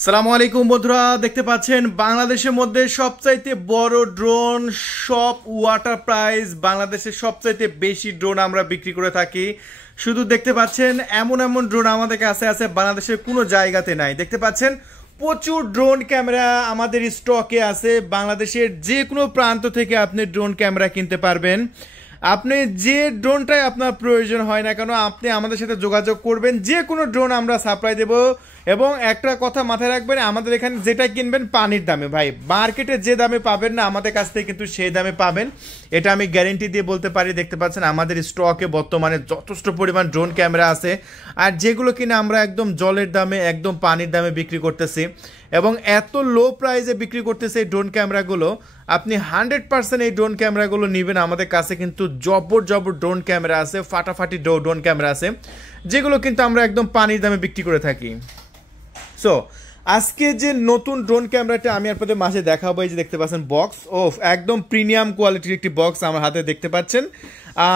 সালামু আলাইকুম বন্ধুরা, দেখতে পাচ্ছেন বাংলাদেশের মধ্যে সবচাইতে বড় ড্রোন শপ ওয়াটার প্রাইজ। বাংলাদেশের সবচাইতে বেশি ড্রোন আমরা বিক্রি করে থাকি। শুধু দেখতে পাচ্ছেন এমন এমন ড্রোন আমাদের কাছে আছে, বাংলাদেশের কোনো জায়গাতে নাই। দেখতে পাচ্ছেন প্রচুর ড্রোন ক্যামেরা আমাদের স্টকে আছে। বাংলাদেশের যে কোনো প্রান্ত থেকে আপনি ড্রোন ক্যামেরা কিনতে পারবেন। আপনি যে ড্রোনটাই আপনার প্রয়োজন হয় না কেন, আপনি আমাদের সাথে যোগাযোগ করবেন, যে কোনো ড্রোন আমরা সাপ্লাই দেব। এবং একটা কথা মাথায় রাখবেন, আমাদের এখানে যেটা কিনবেন পানির দামে, ভাই মার্কেটে যে দামে পাবেন না আমাদের কাছ থেকে কিন্তু সেই দামে পাবেন, এটা আমি গ্যারেন্টি দিয়ে বলতে পারি। দেখতে পাচ্ছেন আমাদের স্টকে বর্তমানে যথেষ্ট পরিমাণ ড্রোন ক্যামেরা আছে, আর যেগুলো কিনা আমরা একদম জলের দামে, একদম পানির দামে বিক্রি করতেছি এবং এত লো প্রাইসে বিক্রি করতেছে এই ড্রোন ক্যামেরাগুলো। আপনি 100% এই ড্রোন ক্যামেরাগুলো নেবেন। আমাদের কাছে কিন্তু জবর ড্রোন ক্যামেরা আছে, ফাটাফাটি ড্রোন ক্যামেরা আছে, যেগুলো কিন্তু আমরা একদম পানির দামে বিক্রি করে থাকি। সো আজকে যে নতুন ড্রোন ক্যামেরাটা আমি আপনাদের মাঝে দেখাবো, এই যে দেখতে পাচ্ছেন বক্স, ও একদম প্রিমিয়াম কোয়ালিটির একটি বক্স আমার হাতে দেখতে পাচ্ছেন।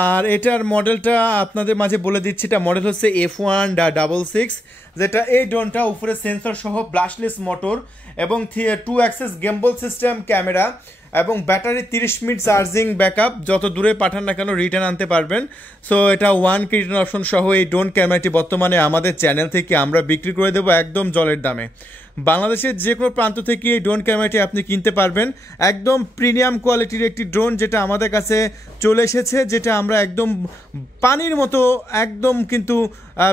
আর এটার মডেলটা আপনাদের মাঝে বলে দিচ্ছি, এটা মডেল হচ্ছে F166, যেটা এই ড্রোনটা উপরে সেন্সর সহ ব্লাস্টলেস মোটর এবং 2 অ্যাক্সেস গেম্বল সিস্টেম ক্যামেরা এবং ব্যাটারি 30 মিনিট চার্জিং ব্যাকআপ, যত দূরে পাঠান না কেন রিটার্ন আনতে পারবেন। সো এটা 1 রিটার্ন অপশন সহ এই ড্রোন ক্যামেরাটি বর্তমানে আমাদের চ্যানেল থেকে আমরা বিক্রি করে দেবো একদম জলের দামে। বাংলাদেশের যে কোনো প্রান্ত থেকে এই ড্রোন ক্যামেরাটি আপনি কিনতে পারবেন। একদম প্রিমিয়াম কোয়ালিটির একটি ড্রোন যেটা আমাদের কাছে চলে এসেছে, যেটা আমরা একদম পানির মতো একদম কিন্তু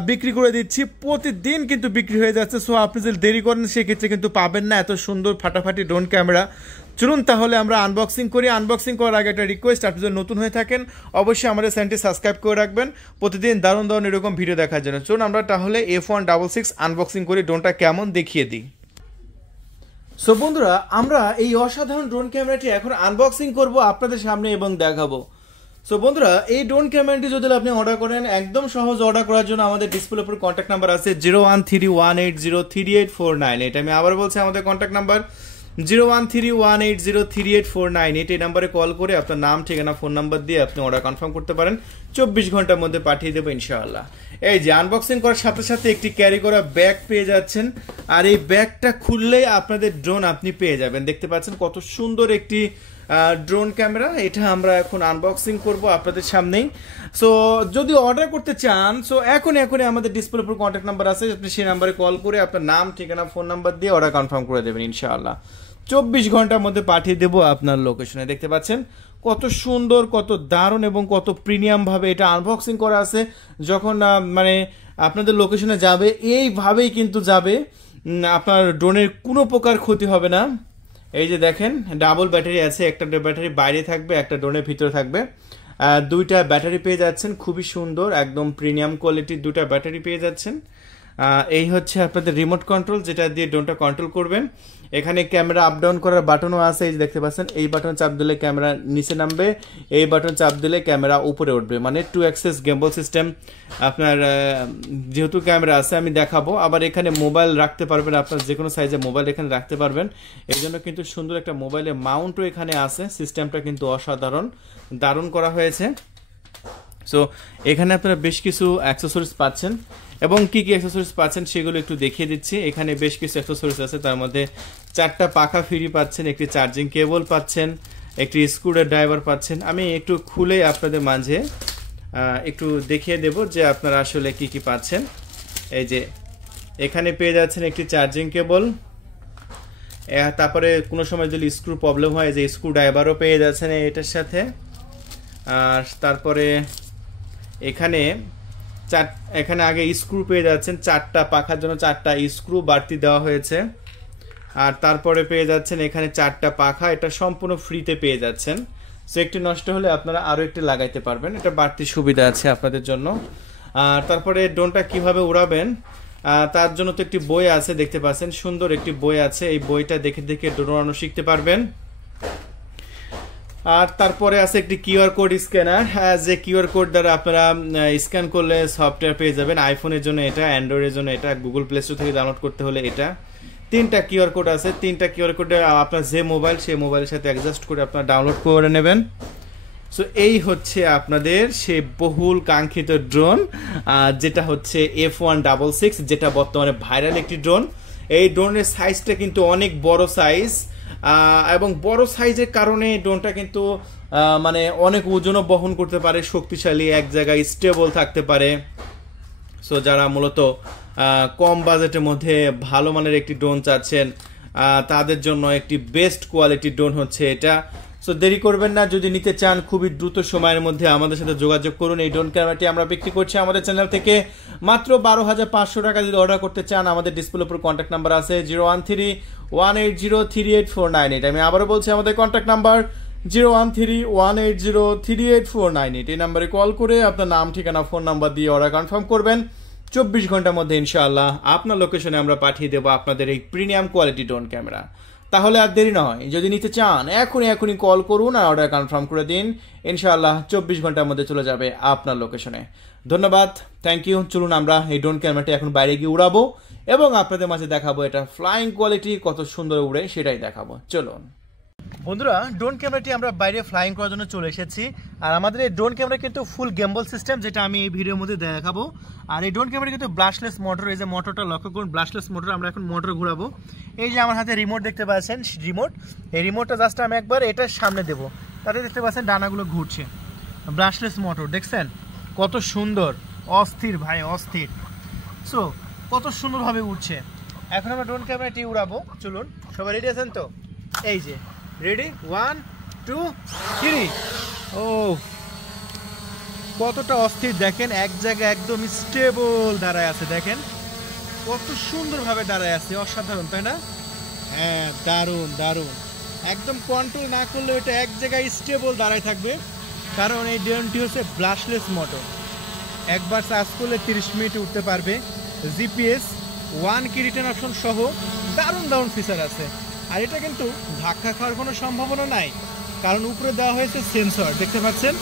বিক্রি করে দিচ্ছি। প্রতিদিন কিন্তু বিক্রি হয়ে যাচ্ছে। সো আপনি যদি দেরি করেন সেক্ষেত্রে কিন্তু পাবেন না এত সুন্দর ফাটাফাটি ড্রোন ক্যামেরা। চলুন তাহলে আমরা আনবক্সিং করি। আনবক্সিং করার আগে একটা রিকোয়েস্ট, আপনি যদি নতুন হয়ে থাকেন অবশ্যই আমাদের চ্যানেলটি সাবস্ক্রাইব করে রাখবেন প্রতিদিন দারুণ এরকম ভিডিও দেখার জন্য। চলুন আমরা তাহলে F166 আনবক্সিং করি, ড্রোনটা কেমন দেখিয়ে দিই। সো বন্ধুরা, আমরা এই অসাধারণ ড্রোন ক্যামেরাটি এখন আনবক্সিং করব আপনাদের সামনে এবং দেখাবো। সো বন্ধুরা, এই ড্রোন ক্যামেরাটি যদি আপনি অর্ডার করেন, একদম সহজ অর্ডার করার জন্য আমাদের ডিসপ্লের উপর কন্ট্যাক্ট নাম্বার আছে 0131803849। এটা আমি আবার বলছি, আমাদের কন্ট্যাক্ট নাম্বার 0131803849। এই নাম্বারে কল করে আপনার নাম, ঠিকানা, ফোন নাম্বার দিয়ে আপনি অর্ডার কনফার্ম করতে পারেন। 24 ঘন্টার মধ্যে পাঠিয়ে দেবো ইনশাআল্লাহ। এই যে আনবক্সিং করার সাথে সাথে একটি ক্যারি করা ব্যাগ পেয়ে যাচ্ছেন, আর এই ব্যাগটা খুললেই আপনাদের ড্রোন আপনি পেয়ে যাবেন। দেখতে পাচ্ছেন কত সুন্দর একটি ড্রোন ক্যামেরা। এটা আমরা এখন আনবক্সিং করব আপনাদের সামনেই। সো যদি অর্ডার করতে চান, সো এখনই আমাদের ডিসপ্লের উপর কন্ট্যাক্ট নাম্বার আছে, আপনি সেই নাম্বারে কল করে আপনার নাম, ঠিকানা, ফোন নাম্বার দিয়ে অর্ডার কনফার্ম করে দেবেন ইনশাআল্লাহ। 24 ঘন্টার মধ্যে পাঠিয়ে দেবো আপনার লোকেশনে। দেখতে পাচ্ছেন কত সুন্দর, কত দারুণ এবং কত প্রিমিয়ামভাবে এটা আনবক্সিং করা আছে। যখন মানে আপনাদের লোকেশনে যাবে, এইভাবেই কিন্তু যাবে, আপনার ড্রোনের কোনো প্রকার ক্ষতি হবে না। এই যে দেখেন ডাবল ব্যাটারি আছে, একটা ব্যাটারি বাইরে থাকবে, একটা ড্রোনের ভিতরে থাকবে। দুইটা ব্যাটারি পেয়ে যাচ্ছেন, খুবই সুন্দর একদম প্রিমিয়াম কোয়ালিটির দুটা ব্যাটারি পেয়ে যাচ্ছেন। এই হচ্ছে আপনাদের রিমোট কন্ট্রোল, যেটা দিয়ে ড্রোনটা কন্ট্রোল করবেন। এখানে ক্যামেরা আপ ডাউন করার বাটনও আছে, এই যে দেখতে পাচ্ছেন। এই বাটন চাপ দিলে ক্যামেরা নিচে নামবে, এই বাটন চাপ দিলে ক্যামেরা উপরে উঠবে, মানে 2 অ্যাক্সেস গেম্বল সিস্টেম। আপনার যেহেতু ক্যামেরা আছে আমি দেখাবো। আবার এখানে মোবাইল রাখতে পারবেন, আপনার যে কোনো সাইজে মোবাইল এখানে রাখতে পারবেন। এই জন্য কিন্তু সুন্দর একটা মোবাইলের মাউন্টও এখানে আছে। সিস্টেমটা কিন্তু অসাধারণ, দারুণ করা হয়েছে। সো এখানে আপনারা বেশ কিছু অ্যাক্সেসরিজ পাচ্ছেন, এবং কি অ্যাক্সেসরিজ পাচ্ছেন সেগুলো একটু দেখিয়ে দিচ্ছি। এখানে বেশ কিছু অ্যাক্সেসরিজ আছে, তার মধ্যে 4টা পাখা ফ্রি পাচ্ছেন, একটি চার্জিং কেবল পাচ্ছেন, একটি স্ক্রুড্রাইভার পাচ্ছেন। আমি একটু খুলে আপনাদের মাঝে একটু দেখিয়ে দেব যে আপনারা আসলে কি পাচ্ছেন। এই যে এখানে পেয়ে যাচ্ছেন একটি চার্জিং কেবল, তারপরে কোনো সময় যদি স্ক্রু প্রবলেম হয় যে স্ক্রুড্রাইভারও পেয়ে যাচ্ছেন এটার সাথে। আর তারপরে এখানে আগে স্ক্রু পেয়ে যাচ্ছেন, 4টা পাখার জন্য 4টা স্ক্রু বাড়তি দেওয়া হয়েছে। আর তারপরে পেয়ে যাচ্ছেন এখানে 4টা পাখা, এটা সম্পূর্ণ ফ্রিতে পেয়ে যাচ্ছেন। সো একটি নষ্ট হলে আপনারা আরও একটি লাগাইতে পারবেন, এটা বাড়তি সুবিধা আছে আপনাদের জন্য। আর তারপরে ড্রোনটা কিভাবে উড়াবেন তার জন্য তো একটি বই আছে, দেখতে পাচ্ছেন সুন্দর একটি বই আছে। এই বইটা দেখে ড্রোন উড়ানো শিখতে পারবেন। আর তারপরে আছে একটি কিউআর কোড স্ক্যানার, যে কিউআর কোড দ্বারা আপনারা স্ক্যান করলে সফটওয়্যার পেয়ে যাবেন। আইফোনের জন্য এটা, অ্যান্ড্রয়েডের জন্য এটা, গুগল প্লে স্টোর থেকে ডাউনলোড করতে হলে এটা। 3টা কিউআর কোড আছে, 3টা কিউআর কোডে আপনার যে মোবাইল, সেই মোবাইলের সাথে অ্যাডজাস্ট করে আপনারা ডাউনলোড করে নেবেন। সো এই হচ্ছে আপনাদের সেই বহুল কাঙ্ক্ষিত ড্রোন, যেটা হচ্ছে F166, যেটা বর্তমানে ভাইরাল একটি ড্রোন। এই ড্রোনের সাইজটা কিন্তু অনেক বড় সাইজ, এবং বড় সাইজের কারণে ড্রোনটা কিন্তু মানে অনেক ওজনও বহন করতে পারে, শক্তিশালী, এক জায়গায় স্টেবল থাকতে পারে। সো যারা মূলত কম বাজেটের মধ্যে ভালো মানের একটি ড্রোন চাচ্ছেন তাদের জন্য একটি বেস্ট কোয়ালিটির ড্রোন হচ্ছে এটা। সো দেরি করবেন না, যদি নিতে চান খুবই দ্রুত সময়ের মধ্যে আমাদের সাথে যোগাযোগ করুন। এই ড্রোন ক্যামেরাটি আমরা বিক্রি করছি আমাদের চ্যানেল থেকে মাত্র 12,500 টাকা। যদি অর্ডার করতে চান আমাদের ডিসপ্লের উপর কন্ট্যাক্ট নাম্বার আছে 013-180-38498। আমি আবারও বলছি আমাদের কন্ট্যাক্ট নাম্বার 013-180-38498। এই নাম্বারে কল করে আপনার নাম, ঠিকানা, ফোন নাম্বার দিয়ে অর্ডার কনফার্ম করবেন। 24 ঘন্টার মধ্যে ইনশাআল্লাহ আপনার লোকেশনে আমরা পাঠিয়ে দেবো আপনাদের এই প্রিমিয়াম কোয়ালিটি ড্রোন ক্যামেরা। তাহলে আর দেরি নয়, যদি নিতে চান এখনই কল করুন আর অর্ডার কনফার্ম করে দিন। ইনশাআল্লাহ 24 ঘন্টার মধ্যে চলে যাবে আপনার লোকেশনে। ধন্যবাদ, থ্যাংক ইউ। চলুন আমরা এই ড্রোন ক্যামেরাটি এখন বাইরে গিয়ে উড়াবো এবং আপনাদের মাঝে দেখাবো এটা ফ্লাইং কোয়ালিটি কত সুন্দর উড়ে, সেটাই দেখাবো। চলুন বন্ধুরা, ড্রোন ক্যামেরাটি আমরা বাইরে ফ্লাইং করার জন্য চলে এসেছি। আর আমাদের এই ড্রোন ক্যামেরা কিন্তু ফুল গেম্বল সিস্টেম, যেটা আমি এই ভিডিওর মধ্যে দেখাবো। আর এই ড্রোন ক্যামেরা কিন্তু ব্রাশলেস মোটর, এই যে মোটরটা লক্ষ্য করুন, ব্রাশলেস মোটর। আমরা এখন মোটর ঘুরাবো। এই যে আমার হাতে রিমোট দেখতে পাচ্ছেন, রিমোট, এই রিমোটটা জাস্ট আমি একবার এটার সামনে দেবো, তাতে দেখতে পাচ্ছেন ডানাগুলো ঘুরছে। ব্রাশলেস মোটর দেখছেন কত সুন্দর, অস্থির ভাই অস্থির। সো কত সুন্দরভাবে উঠছে। এখন আমরা ড্রোন ক্যামেরাটি উড়াবো। চলুন, সবাই রেডি আছেন তো? এই যে রেডি, 1 2 3। ও কতটা অস্থির দেখেন, এক জায়গায় একদম স্টেবল দাঁড়ায় আছে। দেখেন কত সুন্দরভাবে দাঁড়ায় আছে, অসাধারণ তাই না? হ্যাঁ, দারুণ দারুণ। একদম কন্ট্রোল না করলে এটা এক জায়গায় স্টেবল দাঁড়ায় থাকবে, কারণ এই ড্রোনটি হচ্ছে ব্রাশলেস মোটর। একবার চার্জ করলে 30 মিনিট উঠতে পারবে। জিপিএস, 1 কি রিটার্ন অপশন সহ দারুণ দারুণ ফিচার আছে। আর এটা কিন্তু ধাক্কা খাওয়ার কোনো সম্ভাবনা নাই, কারণ উপরে দেওয়া হয়েছে সেন্সর, দেখতে পাচ্ছেন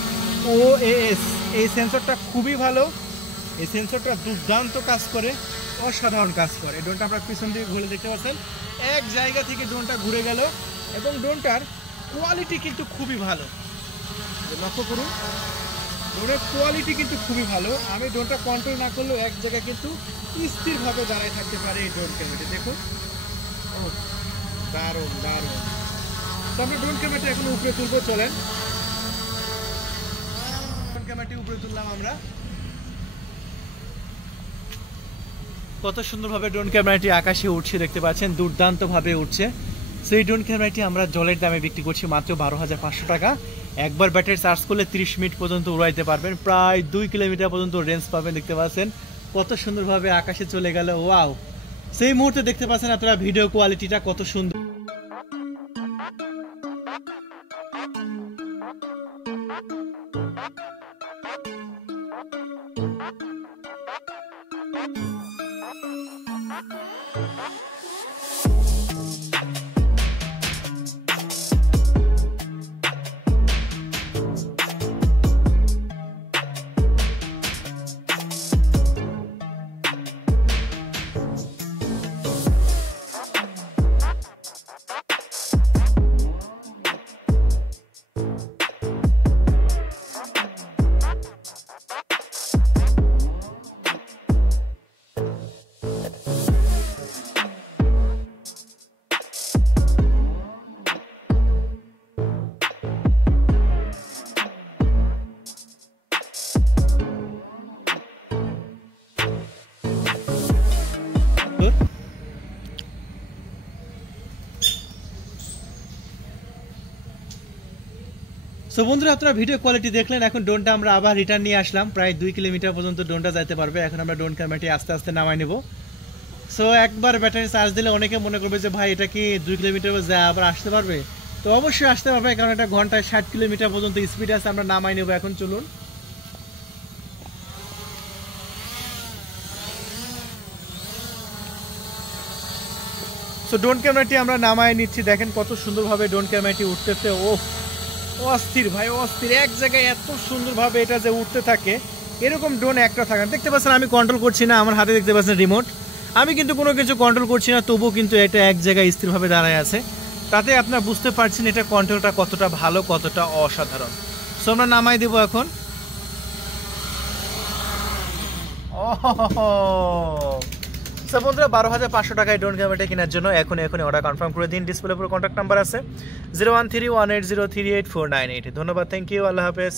OAS। এই সেন্সরটা খুবই ভালো, এই সেন্সরটা দুর্দান্ত কাজ করে, অসাধারণ কাজ করে। এই ড্রোনটা আপনার পিছন দিকে ঘুরে দেখতে পাচ্ছেন, এক জায়গা থেকে ড্রোনটা ঘুরে গেল এবং ড্রোনটার কোয়ালিটি কিন্তু খুবই ভালো। লক্ষ্য করুন, ড্রোনের কোয়ালিটি কিন্তু খুবই ভালো। আমি ড্রোনটা কন্ট্রোল না করলেও এক জায়গায় কিন্তু স্থিরভাবে দাঁড়ায় থাকতে পারে এই ড্রোন ক্যামেরাটি। দেখুন, ও দারুণ দারুণ। তো আমরা ড্রোন ক্যামেরাটি এখন উপরে তুলবো, চলেন। ড্রোন ক্যামেরাটি উপরে তুললাম আমরা। কত সুন্দরভাবে ড্রোন ক্যামেরাটি আকাশে উঠছে দেখতে পাচ্ছেন, দুর্দান্ত ভাবে উঠছে। সেই ড্রোন ক্যামেরাটি আমরা জলের দামে বিক্রি করছি মাত্র 12,500 টাকা। একবার ব্যাটারি চার্জ করলে 30 মিনিট পর্যন্ত উড়াইতে পারবেন, প্রায় 2 কিলোমিটার পর্যন্ত রেঞ্জ পাবেন। দেখতে পাচ্ছেন কত সুন্দরভাবে আকাশে চলে গেল, ওয়াও। সেই মুহূর্তে দেখতে পাচ্ছেন আপনারা ভিডিও কোয়ালিটিটা কত সুন্দর। সো বন্ধুরা, আপনারা ভিডিও কোয়ালিটি দেখলেন। এখন ড্রোনটা আমরা আবার রিটার্ন নিয়ে আসলাম, প্রায় 2 কিলোমিটার পর্যন্ত ড্রোনটা যাইতে পারবে। এখন আমরা ড্রোন ক্যামেরাটি আস্তে আস্তে নামাই নেব। সো একবার ব্যাটারি চার্জ দিলে অনেকে মনে করবে যে ভাই এটা কি 2 কিলোমিটার যায় আবার আসতে পারবে? তো অবশ্যই আসতে পারবে, কারণ এটা ঘন্টায় 60 কিলোমিটার পর্যন্ত স্পিড আছে। আমরা নামাই নেব এখন, চলুন। সো ড্রোন ক্যামেরাটি আমরা নামাই নিচ্ছি, দেখেন কত সুন্দরভাবে ড্রোন ক্যামেরাটি উঠতেছে। ও অস্থির ভাই অস্থির, এক জায়গায় এত সুন্দরভাবে এটা যে উঠতে থাকে, এরকম ড্রোন একটা থাকে। দেখতে পাচ্ছেন আমি কন্ট্রোল করছি না, আমার হাতে দেখতে পাচ্ছেন রিমোট, আমি কিন্তু কোনো কিছু কন্ট্রোল করছি না, তবুও কিন্তু এটা এক জায়গায় স্থিরভাবে দাঁড়ায় আছে। তাতে আপনারা বুঝতে পারছেন এটা কন্ট্রোলটা কতটা ভালো, কতটা অসাধারণ। সো আমরা নামাই দেবো এখন। সো বন্ধুরা 12,500 টাকায় ড্রোন ক্যামেরাটা কেনার জন্য এখনই অর্ডার কনফার্ম করে দিন। ডিসপ্লে উপর কন্ট্যাক্ট নাম্বার আছে 0131803849। ধন্যবাদ, থ্যাংক ইউ, আল্লাহ হাফেজ।